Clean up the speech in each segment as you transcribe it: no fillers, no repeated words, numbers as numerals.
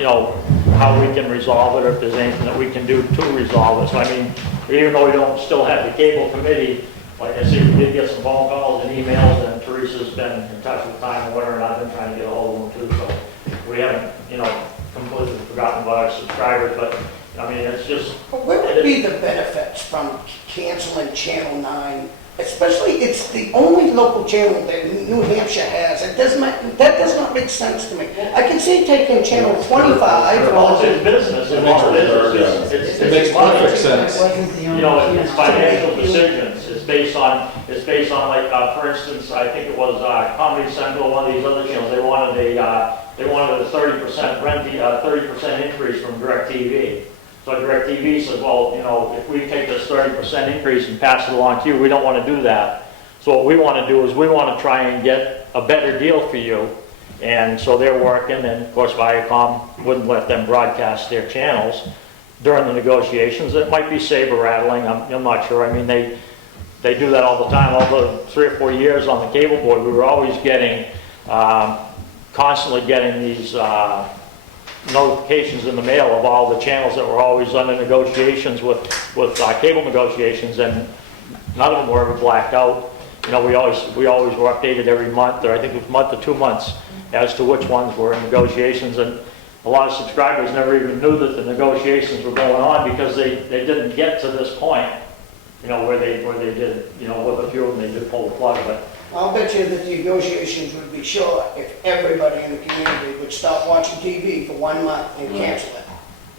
you know, how we can resolve it, or if there's anything that we can do to resolve it. So I mean, even though we don't still have the cable committee, like I said, we did get some phone calls and emails, and Teresa's been in touch with Time and Warner, and I've been trying to get a hold of them too, so we haven't, you know, completely forgotten about our subscribers, but I mean, it's just... But what would be the benefits from canceling Channel 9? Especially, it's the only local channel that New Hampshire has. That does not make sense to me. I can see taking Channel 25. Well, it's in business, it's all business. It makes perfect sense. You know, it's financial decisions. It's based on like, for instance, I think it was Comedy Central, one of these other channels. They wanted a 30% rent, 30% increase from DirecTV. So DirecTV says, well, you know, if we take this 30% increase and pass it along to you, we don't want to do that. So what we want to do is we want to try and get a better deal for you. And so they're working, and of course Viacom wouldn't let them broadcast their channels during the negotiations. It might be saber rattling, I'm not sure. I mean, they do that all the time. All the 3 or 4 years on the cable board, we were always getting, constantly getting these notifications in the mail of all the channels that were always under negotiations with cable negotiations, and none of them were ever blacked out. You know, we always were updated every month, or I think it was month or 2 months, as to which ones were in negotiations. And a lot of subscribers never even knew that the negotiations were going on, because they didn't get to this point, you know, where they did, you know, with a few of them they did pull the plug. But I'll bet you that the negotiations would be short if everybody in the community would stop watching TV for 1 month and cancel it.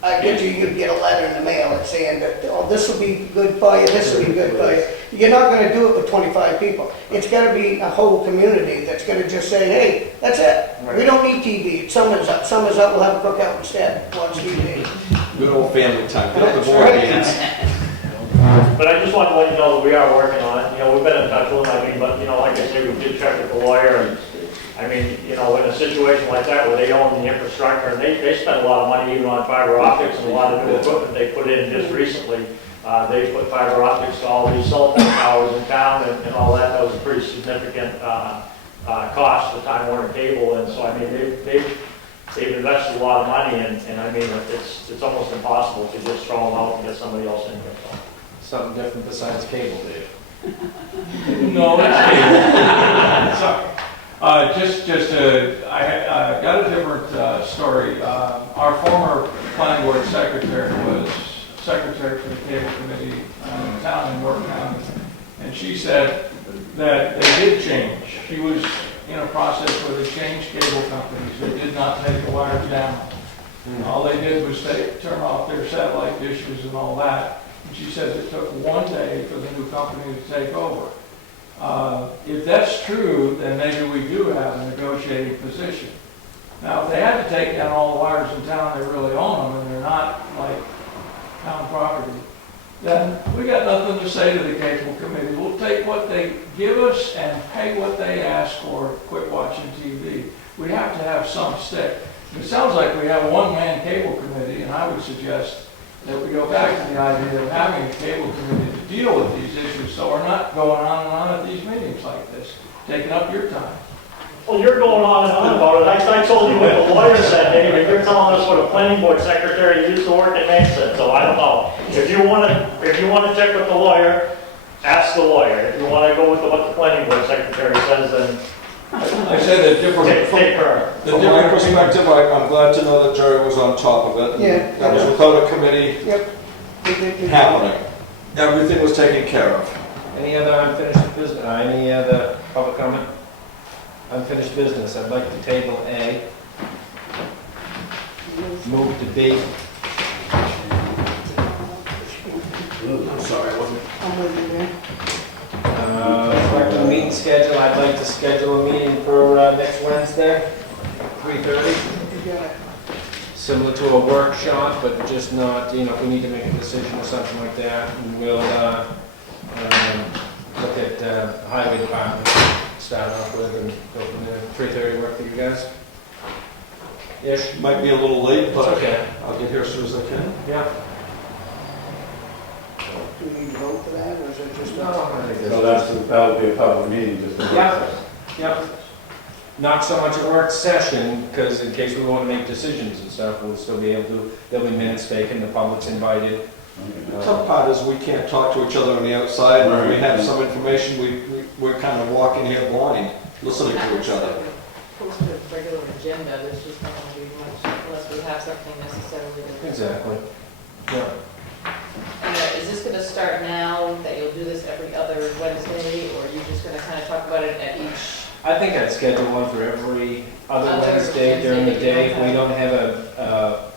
I bet you'd get a letter in the mail saying that, oh, this will be good for you, this will be good for you. You're not going to do it with 25 people. It's got to be a whole community that's going to just say, hey, that's it. We don't need TV. Summer's up. Summer's up. We'll have a cookout instead. Watch TV. Good old family time. Get That's the board right. games. But I just want to let you know that we are working on it. You know, we've been in touch with them, I mean, but, you know, like I say, we did check with the lawyer, and, I mean, you know, in a situation like that where they own the infrastructure, and they spend a lot of money even on fiber optics, and a lot of new equipment they put in just recently. They put fiber optics to all these cell phone towers in town, and all that. That was a pretty significant cost for Time Warner Cable, and so, I mean, they've invested a lot of money, and I mean, it's almost impossible to just throw them out and get somebody else in here. So. Something different besides cable, Dave. No, that's cable. Sorry. I got a different story. Our former planning board secretary was secretary for the cable committee in town in York County, and she said that they did change. She was in a process where they changed cable companies. They did not take the wires down. All they did was turn off their satellite dishes and all that. And she says it took 1 day for the new company to take over. If that's true, then maybe we do have a negotiating position. Now, if they had to take down all the wires in town, they really own them, and they're not like town property, then we got nothing to say to the cable committee. We'll take what they give us and pay what they ask for, quit watching TV. We have to have some stick. It sounds like we have a one-man cable committee, and I would suggest that we go back to the idea of having a cable committee to deal with these issues, so we're not going on and on at these meetings like this, taking up your time. Well, you're going on and on about it. I told you what the lawyer said, Dave, and you're telling us what a planning board secretary used to work at Mason, so I don't know. If you want to check with the lawyer, ask the lawyer. If you want to go with what the planning board secretary says, then I said that different. take her. From my perspective, I'm glad to know that Jerry was on top of it. Yeah. That was without a committee Yep. happening. Everything was taken care of. Any other unfinished business? Any other public comment? Unfinished business. I'd like to table A. Move to B. I'm sorry, I wasn't. I'm with you there. Regular meeting schedule. I'd like to schedule a meeting for next Wednesday, 3:30. You got it. Similar to a workshop, but just not, you know, if we need to make a decision or something like that, we'll look at highway department, start off with, and go from there. 3:30 work for you guys? Ish? Might be a little late, but It's okay. I'll get here as soon as I can. Yeah. Do we need to vote for that, or is it just? No, I think So that would be a public meeting, just to. Yeah. Yeah. not so much a work session, because in case we want to make decisions and stuff, we'll still be able to, there'll be minutes taken, the public's invited. The tough part is we can't talk to each other on the outside, and when we have some information, we're kind of walking here blind, listening to each other. Post a regular agenda, there's just not going to be much unless we have something necessarily. Exactly. Yeah. And is this going to start now, that you'll do this every other Wednesday, or are you just going to kind of talk about it at each? I think I'd schedule one for every other Other Wednesday during the Wednesday that day. you If we don't don't have a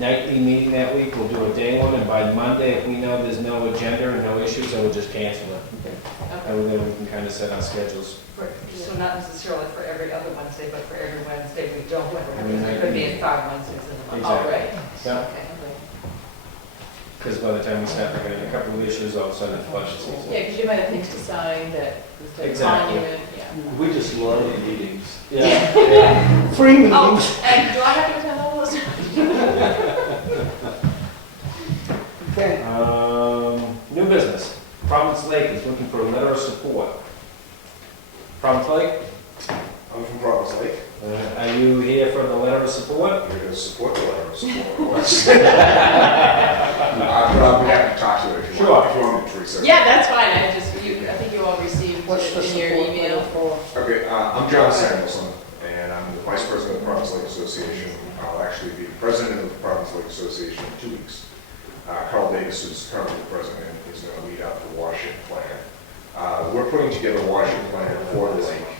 nightly meeting that week, we'll do a day one, and by Monday, if we know there's no agenda and no issues, then we'll just cancel it. Okay. And then we can kind of set our schedules. So not necessarily for every other Wednesday, but for every Wednesday we don't, Every it night. could be in 5 Wednesdays in a month. Exactly. All right. Yeah. Okay. Because by the time we start looking at a couple of issues, all of a sudden it's budget season. Yeah, because you might have things to sign that, the Exactly. monument, yeah. We just love the meetings. Yeah. Free meetings. Oh, and do I have to attend all those? Okay. New business. Providence Lake is looking for a letter of support. Providence Lake, I'm from Providence Lake. are you here for the letter of support? I'm here to support the letter of support. But I'm happy to talk to it if you Sure. want, if you want me to research. Yeah, that's fine, I think you all received What's the it in your support email. letter for? Okay, I'm John Samuelson, and I'm the Vice President of the Providence Lake Association. I'll actually be the President of the Providence Lake Association in 2 weeks. Carl Davis, who's currently the President, is going to lead out the watershed plan. We're putting together a watershed plan for the lake.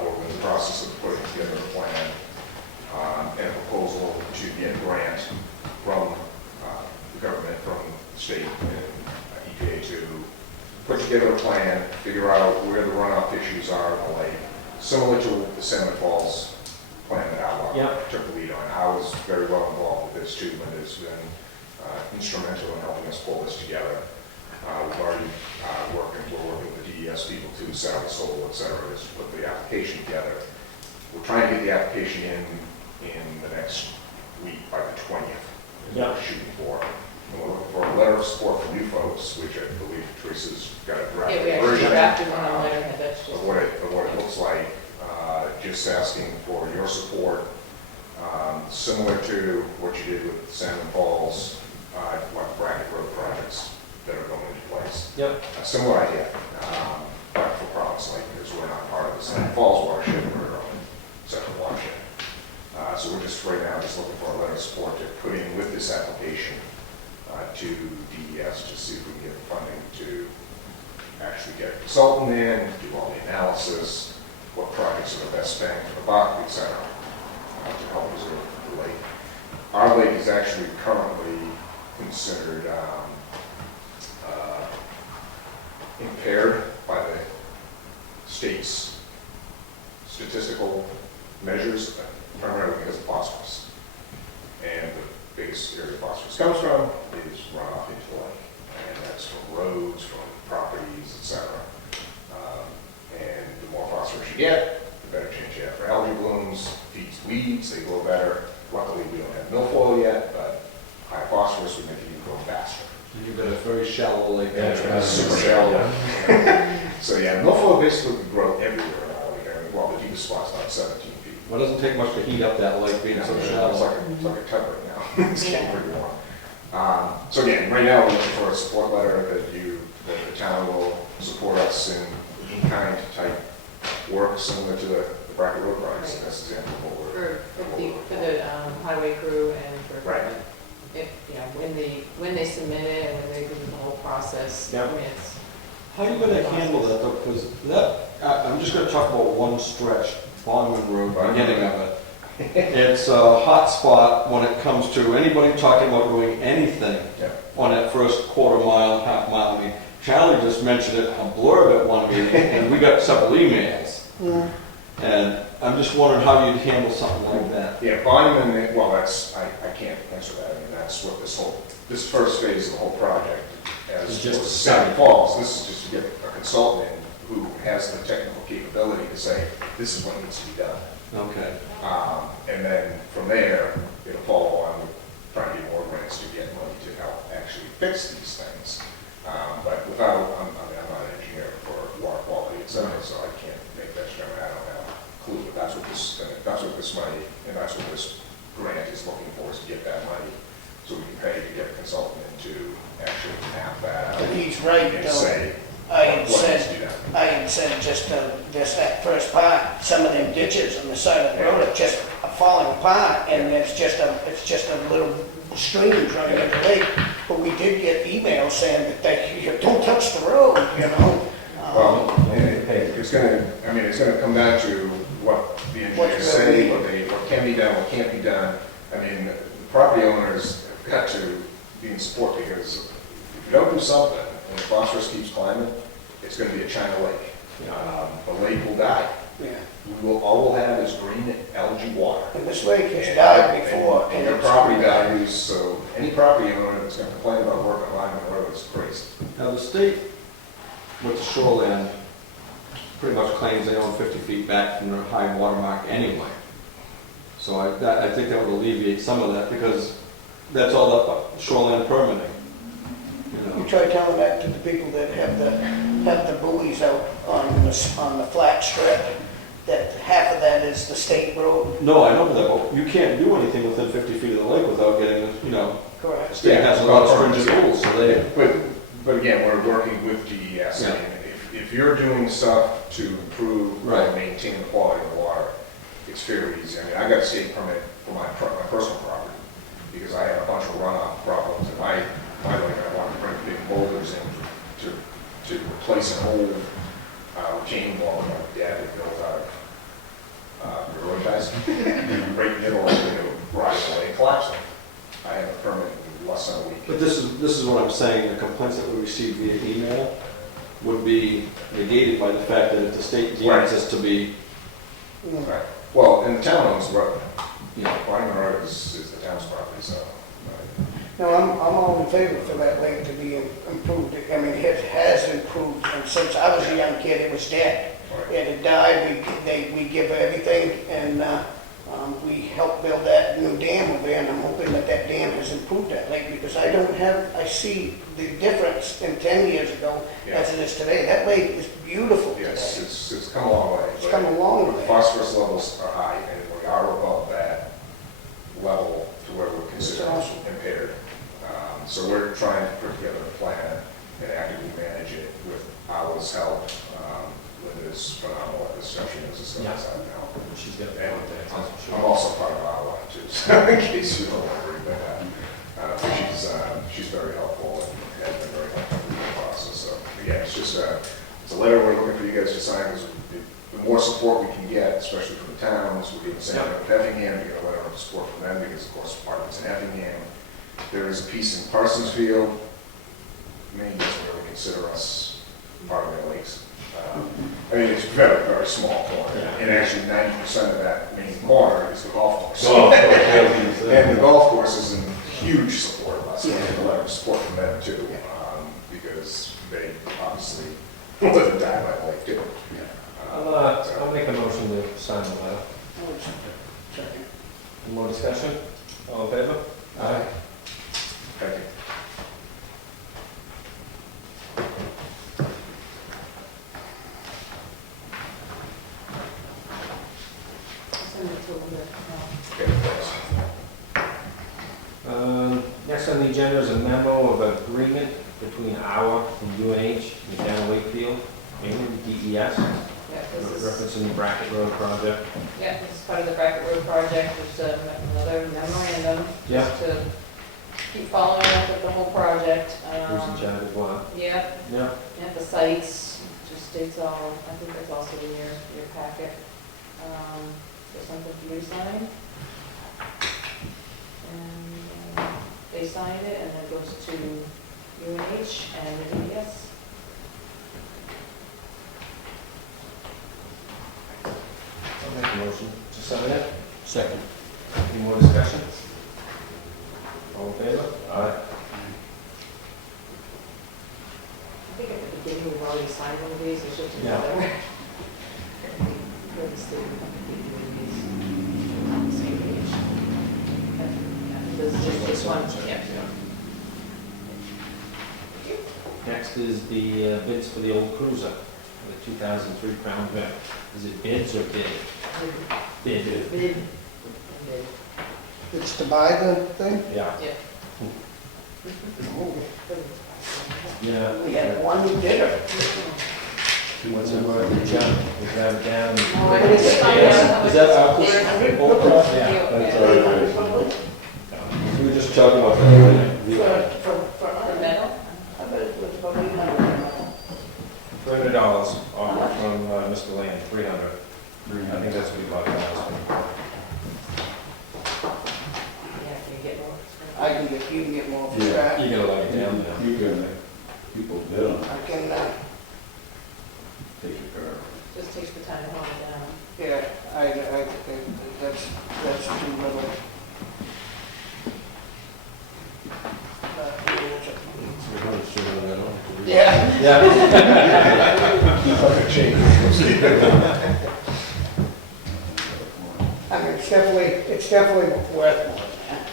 We're in the process of putting together a plan and a proposal to get a grant from the government, from the state and EPA to put together a plan, figure out where the runoff issues are in the lake, similar to the Salmon Falls plan that AWWA Yep. took the lead on. I was very well involved with this too, and has been instrumental in helping us pull this together. We've already we're working with the DES people too, Sally Soul, et cetera, to put the application together. We're trying to get the application in the next week by the 20th. Is what we're shooting for. And we're looking for a letter of support from you folks, which I believe Teresa's got a draft Yeah, we actually version drafted one on letterhead, that's just. of what it looks like. Just asking for your support, similar to what you did with Salmon Falls, like Brackett Road projects that are going into place. Yep. A similar idea, but for Providence Lake, because we're not part of the Salmon Falls watershed, we're our own separate watershed. So we're just right now just looking for a letter of support to put in with this application to DES to see if we can get the funding to actually get a consultant in, do all the analysis, what projects are the best bang for the buck, et cetera, to help preserve the lake. Our lake is actually currently considered impaired by the state's statistical measures, primarily because of phosphorus. And the biggest area phosphorus comes from is runoff into the lake. And that's from roads, from properties, et cetera. And the more phosphorus you get, the better chance you have for algae blooms, feeds weeds, they grow better. Luckily, we don't have milfoil yet, but high phosphorus would make it grow faster. You've got a very shallow lake. Yeah, Super shallow. So yeah, milfoil basically can grow everywhere in our lake. I mean, well, the deepest spot's about 17 feet. Well, it doesn't take much to heat up that lake being so It's shallow. like a tub right now. It's getting pretty warm. So again, right now we're looking for a support letter that the town will support us in in-kind type work similar to the Brackett Road projects. That's an example of what we're. For the highway crew and for. Right. When they submit it and when they do the whole process. Yep. I mean, it's. How are you gonna handle that though, because I'm just gonna talk about one stretch, Bondman Road, beginning of it. It's a hot spot when it comes to anybody talking about doing anything Yeah. on that first quarter mile, half mile. I mean, Charlie just mentioned it, a blurb at one meeting, and we got several emails. Yeah. And I'm just wondering how you'd handle something like that. Yeah, volume and, well, I can't answer that. I mean, that's what this first phase of the whole project, as It's just was a Salmon Falls, this is just to get a consultant in who has the technical capability to say, this is what needs to be done. Okay. And then from there, it'll follow on with trying to get more grants to get money to help actually fix these things. But without, I'm not an engineer for water quality, et cetera, so I can't make that judgment. I don't have a clue, but that's to get that money, so we can pay to get a consultant in to actually map that out. But he's right, And though. say, I had what needs to said, be done. I had said just that first part, some of them ditches on the side of the road are just falling apart, and it's just a little stream running into the lake. But we did get emails saying that you don't touch the road, you know? Well, it's gonna come down to what the engineers say, what can be done, what can't be done. I mean, the property owners have got to be in support, because if you don't do something, and the phosphorus keeps climbing, it's gonna be a China lake. The lake will die. Yeah. All we'll have is green algae water. And this lake has died before. And your property values, so any property owner that's gonna complain about work on Lyman Road is crazy. Now, the state with the shoreline pretty much claims they own 50 feet back from the high water mark anyway. So I think that would alleviate some of that, because that's all up shoreline permitting. You You know? try telling that to the people that have the buoys out on the flat strip, that half of that is the state road. No, I know that, but you can't do anything within 50 feet of the lake without getting, the Correct. state has a lot of stringent rules, so they, But again, we're working with DES. I Yeah. mean, if you're doing stuff to improve or Right. maintain the quality of the water, it's fairly easy. I mean, I got a state permit for my personal property, because I had a bunch of runoff problems, and my lake, I wanted to bring big boulders in to replace an old retaining wall that my dad had built out of railroad ties. Right in the middle of the right away, collapsed it. I have a permit in less than a week. but this is what I'm saying, the complaints that we received via email would be negated by the fact that if the state deems us to be, Right. Well, and the town owns the road. you know, Lyman Road is the town's property, so. No, I'm all in favor for that lake to be improved. I mean, it has improved, and since I was a young kid, it was dead. It had died, we give everything, and we helped build that new dam over there, and I'm hoping that dam has improved that lake, because I see the difference in 10 years ago as it is today. That lake is beautiful today. Yes, it's come a long way. It's come a long way. Phosphorus levels are high, and we are above that level to where we're considered awesome. impaired. So we're trying to put together a plan and actively manage it with AWWA's help. Linda's phenomenal at this stuff, she knows this stuff inside and out. She's got And that, that's for I'm sure. also part of AWWA too, so in case you don't worry about that. But she's very helpful and has been very helpful through the process. So again, it's just it's a letter we're looking for you guys to sign, because the more support we can get, especially from the towns, we're doing the same thing with Effingham, we get a letter of support from them, because of course part of it's in Effingham. There is a piece in Parsonsfield. Maine doesn't really consider us part of their lakes. I mean, it's a very, very small corner, and actually 90% of that main corner is the golf course. And the golf course is in huge support of us, and a letter of support from them too, because they obviously live and die by the lake too. I'll make a motion to sign the letter. Second. Any more discussion? All in favor? Aye. Thank you. Send it to Linda now. Okay, thanks. Next on the agenda is a memo of agreement between AWWA and UNH, the town of Wakefield, and DES, Yeah, this is, referencing the Brackett Road project. yeah, this is part of the Brackett Road project, there's another memorandum, Yeah. just to keep following up with the whole project. Who's in charge of what? Yeah, Yeah. at the sites, just states all, I think that's also in your packet. There's something for you to sign. And they sign it, and then it goes to UNH and the DES. I'll make a motion to sign it. second. Any more discussion? All in favor? Aye. I think at the beginning we've already signed one of these, it's just Yeah. another. We're still completing these on the same page. This is just this one, yeah. Next is the bids for the old cruiser, the 2003 Crown Vic. Is it bids or bid? Bid. Bid. It's to buy the thing? Yeah. Yeah. We had one who did it. What's it worth, the junk, we drive it down. Oh, I didn't find out how much Is that it's- apples? Yeah. Old crop? Yeah. We were just talking about that. The metal? I bet it was about 800. $300 offer from Mr. Lane, 300. I think that's what he bought it last time. Yeah, can you get more? You can get more for Yeah. scrap. You gotta let it down now. You can make people bid on it, I can, take your car. Just takes the time to hold it down. yeah, that's too little. Yeah. Yeah. Keep up the change. I mean, it's definitely worth more than that.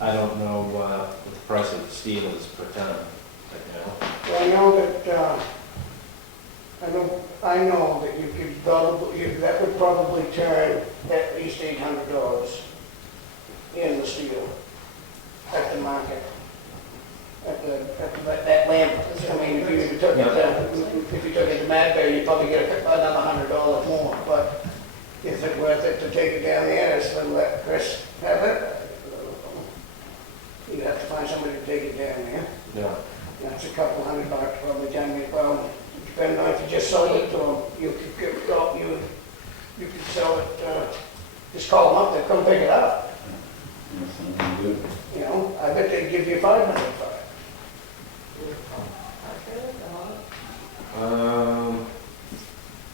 I don't know what the price of steel is per ton right now. Well, I know that, I know that you could probably, that would probably turn at least $800 in the steel at the market. That lamp, I mean, if you took it to Madbury, you'd probably get another $100 more, but is it worth it to take it down there, and let Chris have it? You'd have to find somebody to take it down there. Yeah. That's a couple $100 probably down there, well, depending on if you just sold it to them, you could sell it, just call them up, they'll come pick it up, That's something good. you know, I bet they'd give you $500 for it.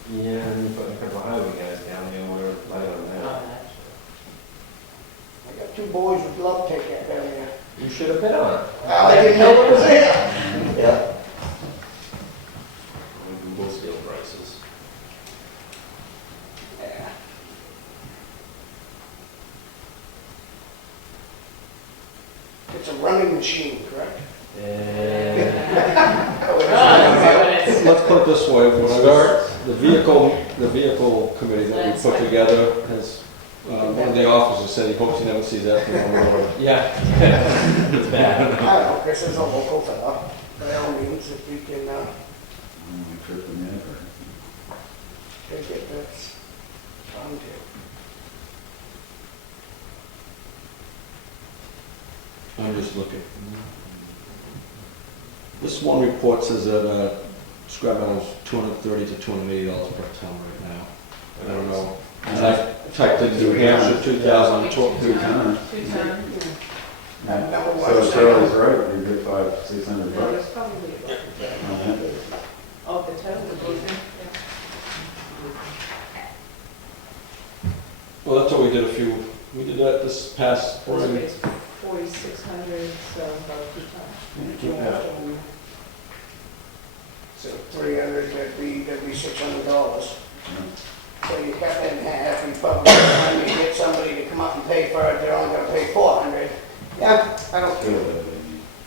Yeah, and you put a couple of highway guys down there, we're light on that. I got 2 boys would love to take that down there. You should have bid on it. Well, I didn't know it was there. Yeah. Google steel prices. Yeah. It's a running machine, correct? And Let's put it this way, when I was, the vehicle committee that we put together has, one of the officers said he hopes he never sees that thing on the road. yeah, it's bad. I don't know, Chris is a local fella, by all means, if you can, Trip in there, or- take it, that's fun too. I'm just looking. This one report says that scrap metal is $230 to $280 per ton right now. I don't know. And I typed in New Hampshire 2012. 2 tons. 2 ton. So Charlie's right, you get $500-600 No, bucks it's probably about, on that. oh, the total, the blue, Well, that's what we did we did that this past yeah. spring. It's 4,600, so about 2 tons. So 300, that'd be $600. So you cut that in half, and probably when you get somebody to come up and pay for it, they're only gonna pay $400. Yeah, I don't Still, feel,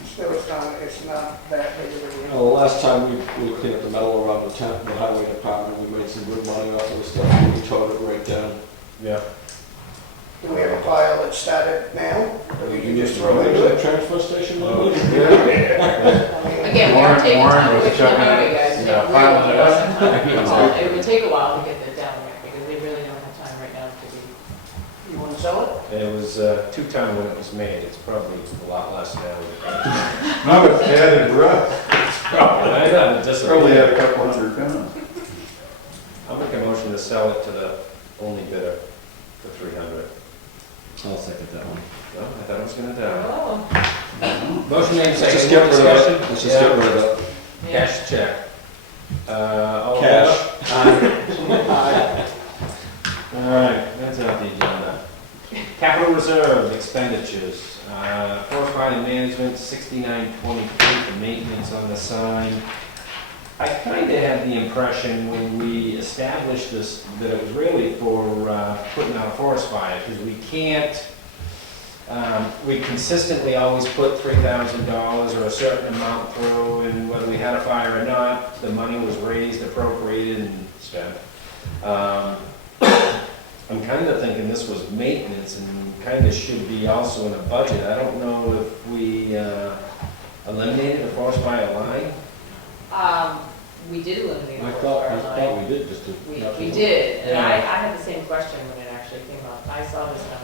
still it's not that big of a deal. Well, the last time we cleaned up the metal around the highway department, we made some good money off of the stuff, we towed it right down. Yeah. Do we have a pile that started now? Or you can just throw it Maybe into the it? transfer station? Again, we are taking time Warren away was from the chucking highway it, guys. yeah, It piling it up. It would take a while to get that down there, because we really don't have time right now to be. You wanna sell it? It was 2 ton when it was made, it's probably a lot less now. No, it's added rust. I know, just Probably had a couple $100 pounds. I'll make a motion to sell it to the only bidder for 300. I'll second that one. No, I thought it was gonna die. Oh. Motion made, Let's just second, get more rid of discussion? it. Let's just get rid of it. Yeah. Cash check. All in Cash. favor? All right, that's out the agenda. Capital reserve expenditures, forest fire management, 6923 for maintenance on the sign. I kind of had the impression when we established this that it was really for putting out a forest fire, because we can't, we consistently always put $3,000 or a certain amount through, and whether we had a fire or not, the money was raised, appropriated, and spent. I'm kind of thinking this was maintenance and kind of should be also in a budget. I don't know if we eliminated the forest fire line. We did eliminate I the thought forest fire line. we did, just to. We did, and Yeah. I had the same question when it actually came up. I saw this on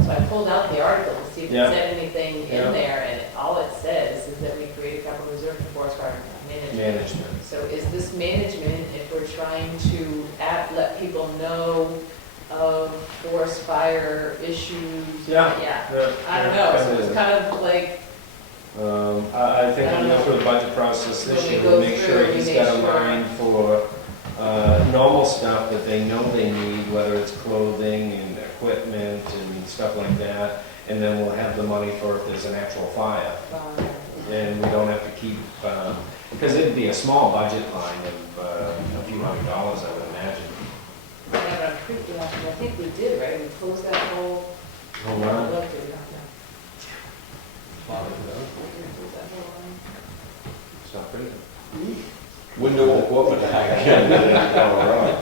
it. So I pulled out the article to see if it Yeah. said anything Yeah. in there, and all it says is that we create a capital reserve for forest fire management. Management. So is this management if we're trying to let people know of forest fire issues? Yeah. Yeah, I don't know, so it's kind of like, I think we go through the budget process this When we year, go we'll make through, sure we he's make got a sure. line for normal stuff that they know they need, whether it's clothing and equipment and stuff like that. And then we'll have the money for if there's an actual fire. And we don't have to keep, because it'd be a small budget line of a few $100, I would imagine. yeah, I think we did, right? We closed that whole. Hold on. Looked at it, yeah. Closed that whole line. Stop it. Window equipment hack. All right.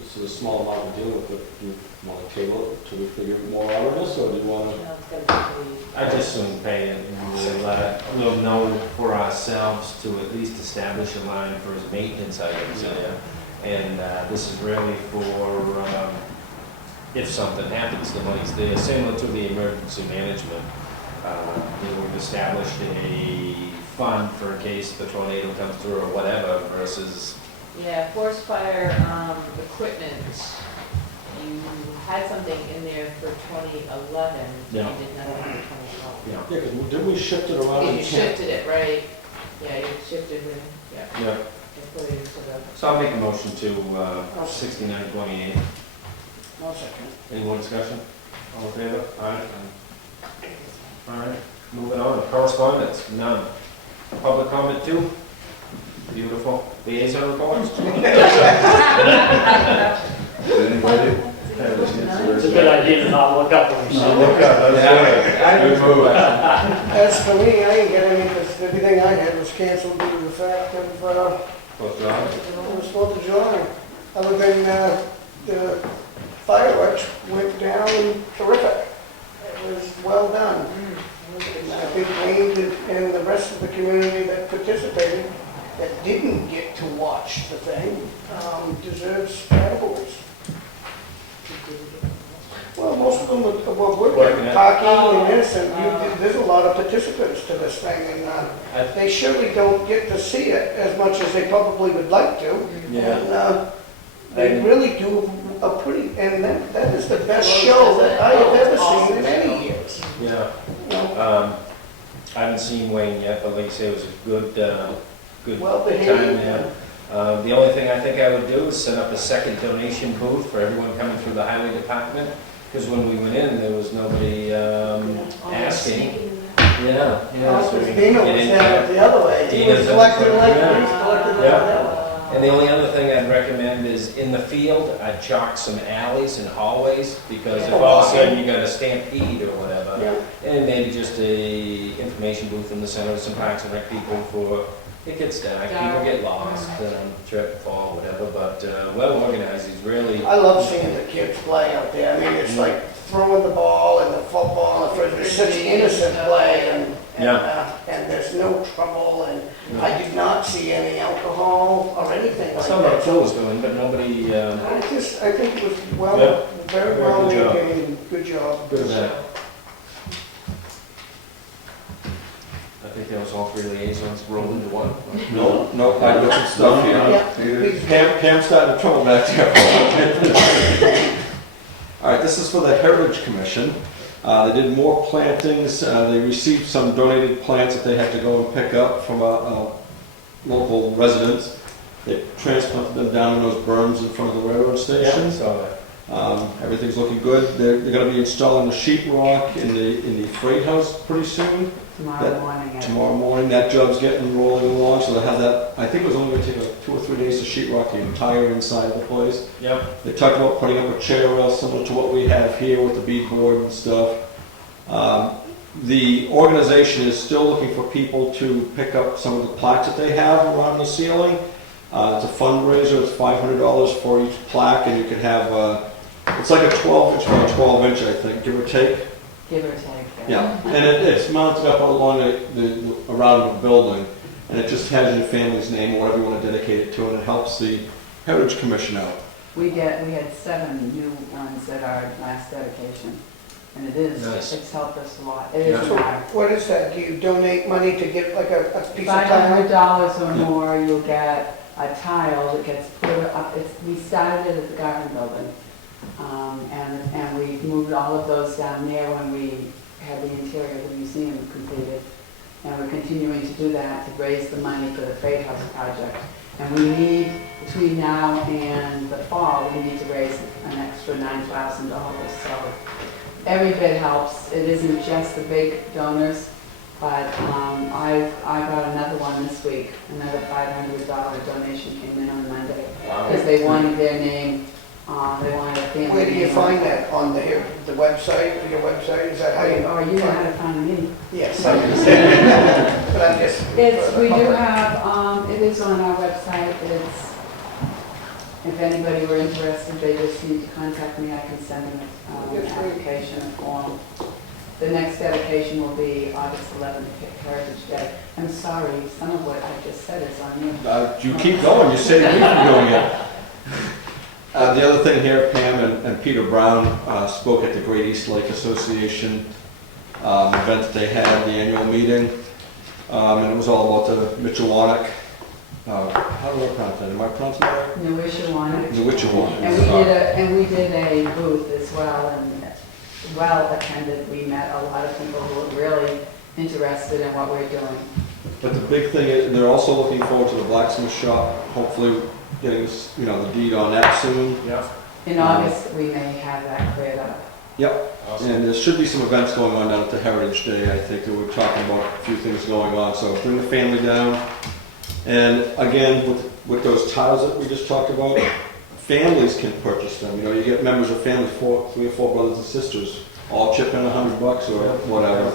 This is a small amount to deal with, but do you want to table it till we figure more out of this, or do you want to? No, it's gotta be. I just soon pay it, and we'll know for ourselves to at least establish a line for his maintenance items there. And this is really for, if something happens, the money's there, similar to the emergency management. We've established a fund for in case the tornado comes through or whatever versus, Yeah, forest fire, equipment, you had something in there for 2011, you did Yeah. nothing for 2012. yeah. Yeah, because didn't we shift it around? Yeah, and you can't- shifted it, right? Yeah, you shifted it, yeah, Yeah. you put it into the, So I'll make a motion to 6928. One second. Any more discussion? All in favor? Aye. All right, moving on, correspondence, none. Public comment two? Beautiful. Liaison reports? Anybody? It's a good idea to not look up when you see it. Look out, that's right. Good move. As for me, I ain't got any, because everything I had was canceled due to the fact of, What's wrong? I was supposed to join. Other than, the fireworks went down terrific. It was well done. And I think Wayne and the rest of the community that participated, that didn't get to watch the thing, deserves attaboys. Well, most of them were Working it. talking and innocent. There's a lot of participants to this thing, and they surely don't get to see it as much as they probably would like to. Yeah. And they really do a pretty, and that is the best show that I have ever seen in any years. Yeah. You know, I haven't seen Wayne yet, but like you say, it was a good Well time behaved. there. The only thing I think I would do is set up a second donation booth for everyone coming through the highway department, because when we went in, there was nobody asking. Yeah, yeah. so we can Dina get was in down there. it the other way. He was Dina's collecting like yeah. he's collecting Yeah. like that. And the only other thing I'd recommend is in the field, I'd chalk some alleys and hallways, because if all of a sudden you got a stampede or whatever, Yeah. and maybe just a information booth in the center with some parks and rec people for, it gets dark, people get lost, trip, fall, whatever, but well organized, he's really, I love seeing the kids play out there. I mean, it's like throwing the ball and the football and the it's such innocent play and there's no trouble and I did not see any alcohol or anything like some of the that. crew was doing, but nobody, I think it was Yeah. very well Good job. maintained, good job. good at that. I think that was all three liaisons rolled into one. No, I got some stuff here. Yeah, please. Cam's starting to trouble back there. All right, this is for the Heritage Commission. They did more plantings. They received some donated plants that they had to go and pick up from a local residents. They transplanted them down in those berms in front of the railroad station. So that. Everything's looking good. They're going to be installing the sheetrock in the freight house pretty soon. Tomorrow morning. That job's getting rolling along, so they'll have that. I think it was only going to take like 2 or 3 days to sheetrock the entire inside of the place. Yep. They talked about putting up a chair rail similar to what we have here with the beadboard and stuff. The organization is still looking for people to pick up some of the plaques that they have around the ceiling. It's a fundraiser, it's $500 for each plaque, and you can have, it's like a 12-inch by 12-inch, I think, give or take. Give or take. Yeah, and it's mounted up along around the building, and it just has your family's name or whatever you want to dedicate it to, and it helps the Heritage Commission out. We had 7 new ones at our last dedication, and Nice. it's helped us a lot. It is Yeah. So hard. what is that? Do you donate money to get like a piece of tile? $500 or more, you'll get a tile that gets put up. We started it at the Garden Building, and we moved all of those down there when we had the interior of the museum completed. And we're continuing to do that to raise the money for the Freight House project. And we need, between now and the fall, we need to raise an extra $9,000. So every bit helps. It isn't just the big donors, but I got another one this week. Another $500 donation came in on Monday because they wanted their name. They wanted a family. Where do you name. find that? On the website, your website? Is that how you? Or you know how to find me. Yes, I understand. But I'm just. We do have, it is on our website. If anybody were interested, they just need to contact me. I can send them an application, a form. The next dedication will be August 11th, Heritage Day. I'm sorry, some of what I just said is on you. You keep going, you saved me from doing it. The other thing here, Pam and Peter Brown spoke at the Great East Lake Association event that they had, the annual meeting, and it was all about the Newichawannock. How do I pronounce that? Am I pronouncing that right? Newichawannock. Newichawannock. And we did a booth as well, and well attended. We met a lot of people who were really interested in what we're doing. But the big thing is, they're also looking forward to the blacksmith shop, hopefully getting, the deed on that soon. Yeah. In August, we may have that cleared up. Yep, Awesome. and there should be some events going on down at the Heritage Day. I think that we're talking about a few things going on, so bring the family down. And again, with those tiles that we just talked about, families can purchase them. You get members of families, 3 or 4 brothers and sisters, all chip in $100 or whatever,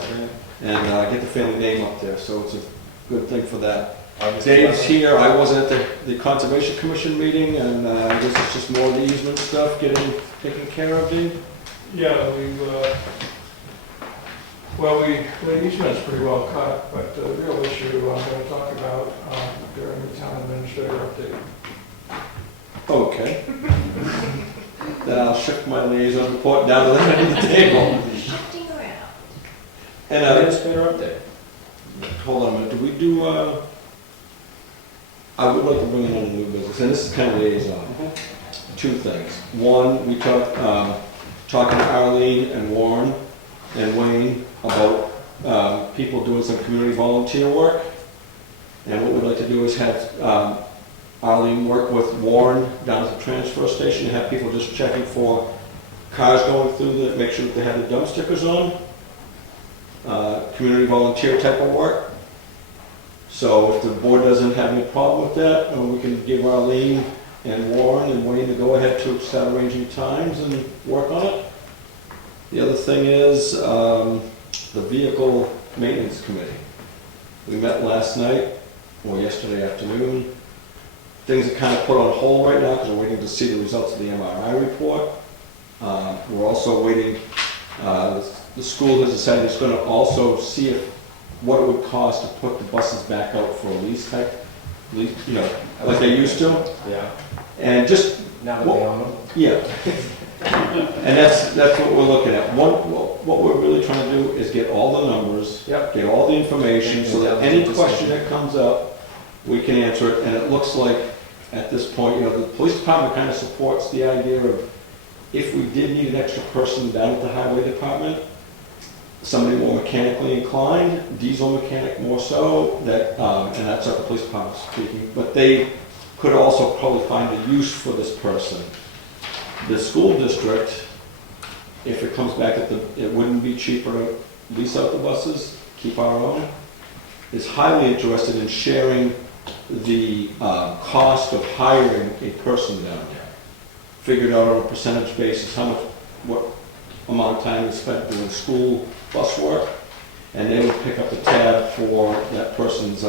and get the family name up there. So it's a good thing for that. Dave's here. I wasn't at the Conservation Commission meeting, and I guess it's just more of the easement stuff getting taken care of, Dave? Yeah, the easement's pretty well cut, but the real issue I'm going to talk about during the town administrator update. Okay. Then I'll shift my liaison report down to the end of the table. Shifting around. And Administrator update. hold on a minute, do we do, I would like to bring in a new business, and this is kind of liaison. 2 things. One, we talking to Arlene and Warren and Wayne about people doing some community volunteer work. And what we'd like to do is have Arlene work with Warren down at the transfer station, and have people just checking for cars going through that, make sure that they have the dump stickers on. Community volunteer type of work. So if the board doesn't have any problem with that, we can give Arlene and Warren and Wayne to go ahead to start arranging times and work on it. The other thing is the vehicle maintenance committee. We met last night, or yesterday afternoon. Things are kind of put on hold right now because we're waiting to see the results of the MRI report. We're also waiting, the school has decided it's going to also see what it would cost to put the buses back out for a lease type, like they used to. Yeah. And just, Now that they own them. yeah. And that's what we're looking at. What we're really trying to do is get all the numbers, Yep. get all the information, so that any question that comes up, we can answer it. And it looks like, at this point, the police department kind of supports the idea of, if we did need an extra person down at the highway department, somebody more mechanically inclined, diesel mechanic more so, that, and that's what the police department speaking, but they could also probably find a use for this person. The school district, if it comes back that it wouldn't be cheaper to lease out the buses, keep our own, is highly interested in sharing the cost of hiring a person down there. Figured out on a percentage basis what amount of time is spent doing school bus work, and they would pick up the tab for that person's